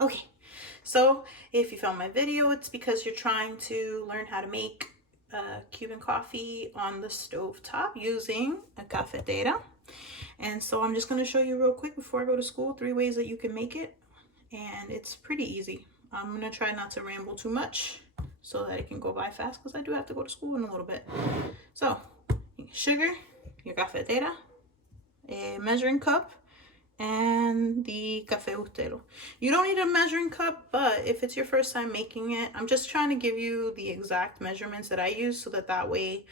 Okay, so if you found my video, it's because you're trying to learn how to make Cuban coffee on the stove top using a cafetera. And so I'm just going to show you real quick before I go to school 3 ways that you can make it. And it's pretty easy. I'm going to try not to ramble too much so that it can go by fast because I do have to go to school in a little bit. So, sugar, your cafetera, a measuring cup, and the café bustelo. You don't need a measuring cup, but if it's your first time making it, I'm just trying to give you the exact measurements that I use so that way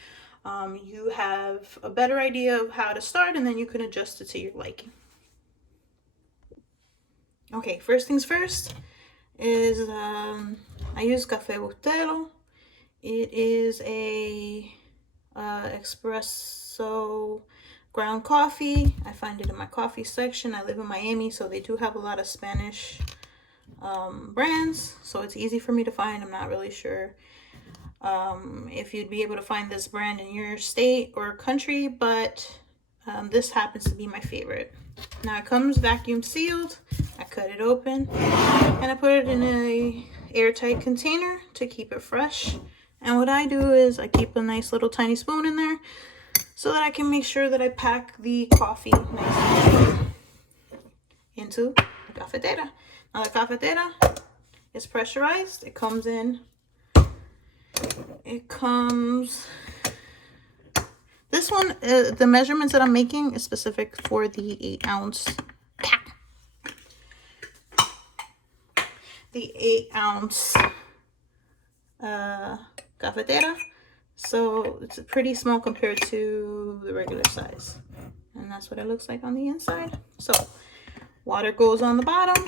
you have a better idea of how to start, and then you can adjust it to your liking. Okay, first things first is I use café bustelo. It is a espresso ground coffee. I find it in my coffee section. I live in Miami, so they do have a lot of Spanish brands, so it's easy for me to find. I'm not really sure if you'd be able to find this brand in your state or country, but this happens to be my favorite. Now it comes vacuum sealed. I cut it open and I put it in a airtight container to keep it fresh. And what I do is I keep a nice little tiny spoon in there so that I can make sure that I pack the coffee nice into the cafetera. Now the cafetera is pressurized. It comes, this one, the measurements that I'm making is specific for the 8-ounce cap. The 8-ounce cafetera. So it's pretty small compared to the regular size. And that's what it looks like on the inside. So water goes on the bottom,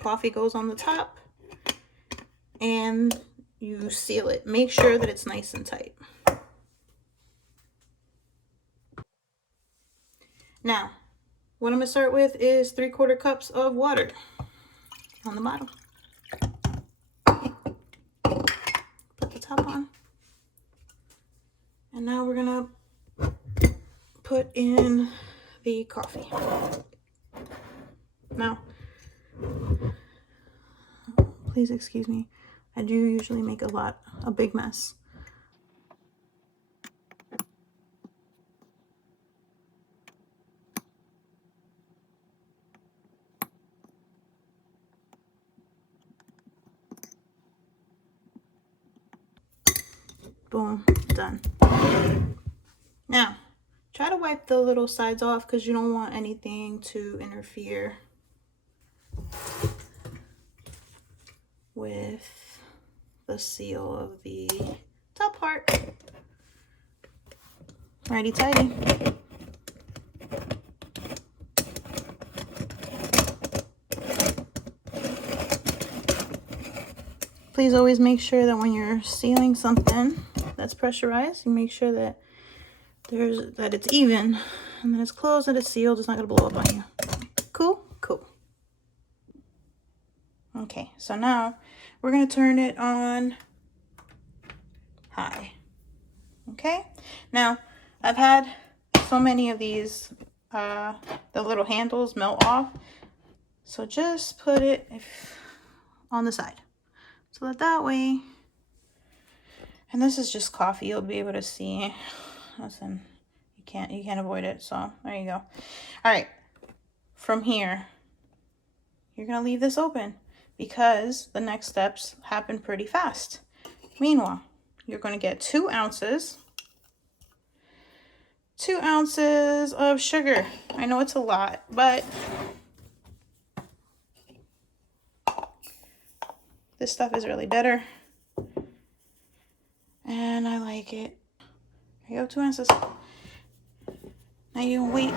coffee goes on the top, and you seal it. Make sure that it's nice and tight. Now, what I'm gonna start with is 3/4 cups of water on the bottom. Put the top on. And now we're gonna put in the coffee. Now, please excuse me. I do usually make a big mess. Boom, done. Now, try to wipe the little sides off because you don't want anything to interfere with the seal of the top part. Righty tighty. Please always make sure that when you're sealing something that's pressurized, you make sure that it's even and that it's closed, that it's sealed. It's not gonna blow up on you. Cool? Cool. Okay, so now we're gonna turn it on high. Okay, now I've had so many of these the little handles melt off, so just put it on the side so that way, and this is just coffee, you'll be able to see. Listen, you can't avoid it, so there you go. All right, from here you're gonna leave this open because the next steps happen pretty fast. Meanwhile, you're going to get 2 ounces of sugar. I know it's a lot, but this stuff is really bitter and I like it. There you go, 2 ounces. Now you can wait.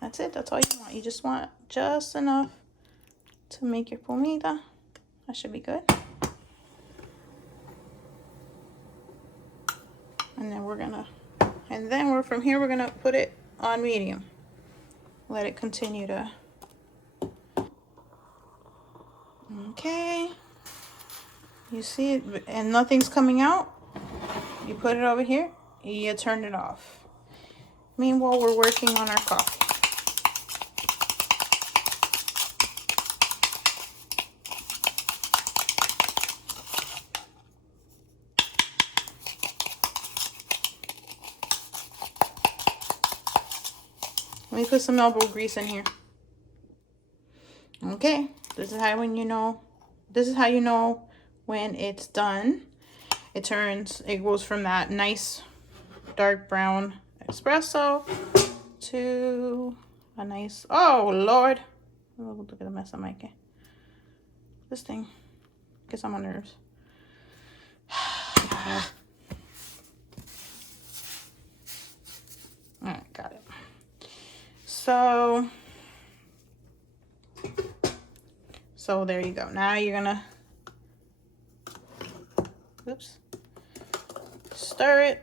That's it. That's all you want. You just want just enough to make your pomita. That should be good. And then from here we're gonna put it on medium. Let it continue to. Okay. You see it, and nothing's coming out. You put it over here. you turn it off. Meanwhile, we're working on our coffee. Let me put some elbow grease in here. Okay, this is how you know when it's done. It goes from that nice dark brown espresso to a nice, oh Lord. Oh, look at the mess I'm making. This thing gets on my nerves. All right, got it. So there you go. Now you're gonna, oops, stir it.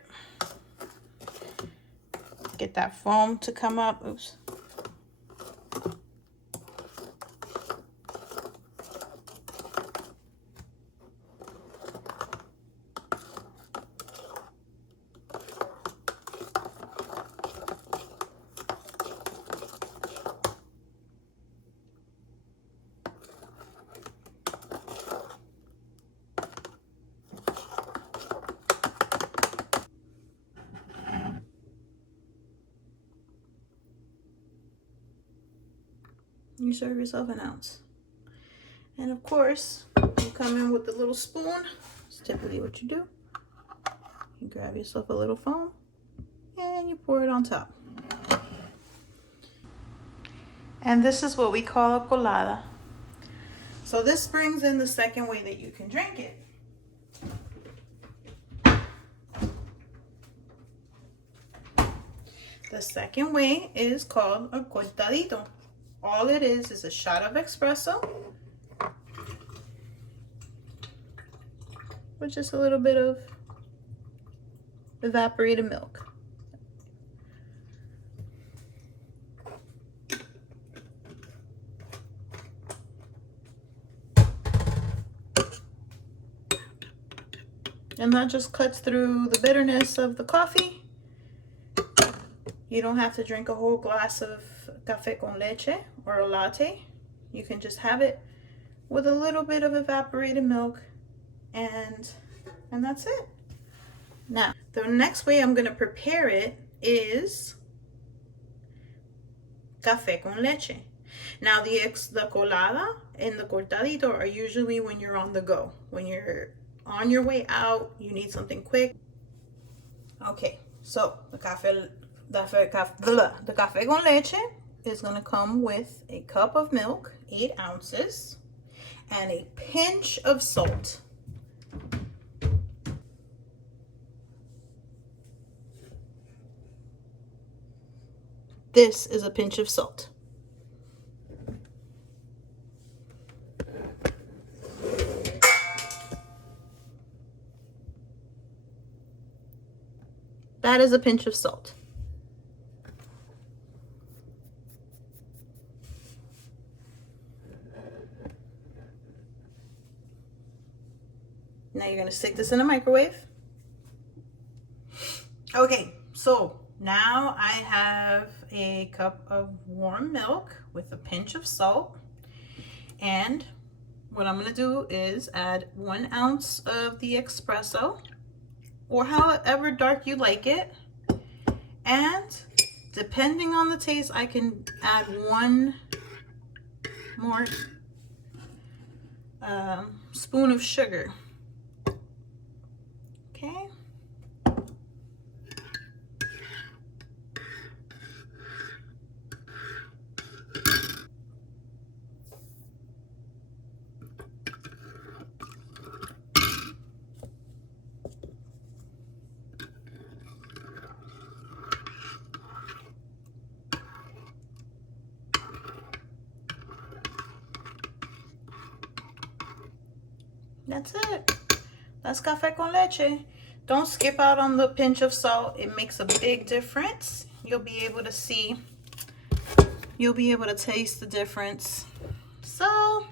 Get that foam to come up. Oops. You serve yourself an ounce. And of course, you come in with the little spoon. It's typically what you do. You grab yourself a little foam and you pour it on top. And this is what we call a colada. So this brings in the second way that you can drink it. The second way is called a cortadito. All it is a shot of espresso with just a little bit of evaporated milk. And that just cuts through the bitterness of the coffee. You don't have to drink a whole glass of café con leche or a latte. You can just have it with a little bit of evaporated milk, and that's it. Now, the next way I'm going to prepare it is café con leche. Now, the colada and the cortadito are usually when you're on the go. When you're on your way out, you need something quick. Okay, so the café con leche is going to come with a cup of milk, 8 ounces, and a pinch of salt. This is a pinch of salt. That is a pinch of salt. Now you're going to stick this in the microwave. Okay, so now I have a cup of warm milk with a pinch of salt. And what I'm going to do is add 1 ounce of the espresso, or however dark you like it. And depending on the taste, I can add 1 more spoon of sugar. Okay. That's it. That's café con leche. Don't skip out on the pinch of salt. It makes a big difference. You'll be able to see, you'll be able to taste the difference. So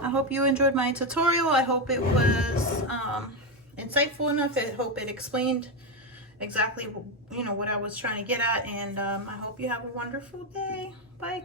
I hope you enjoyed my tutorial. I hope it was insightful enough. I hope it explained exactly, you know, what I was trying to get at. And I hope you have a wonderful day. Bye.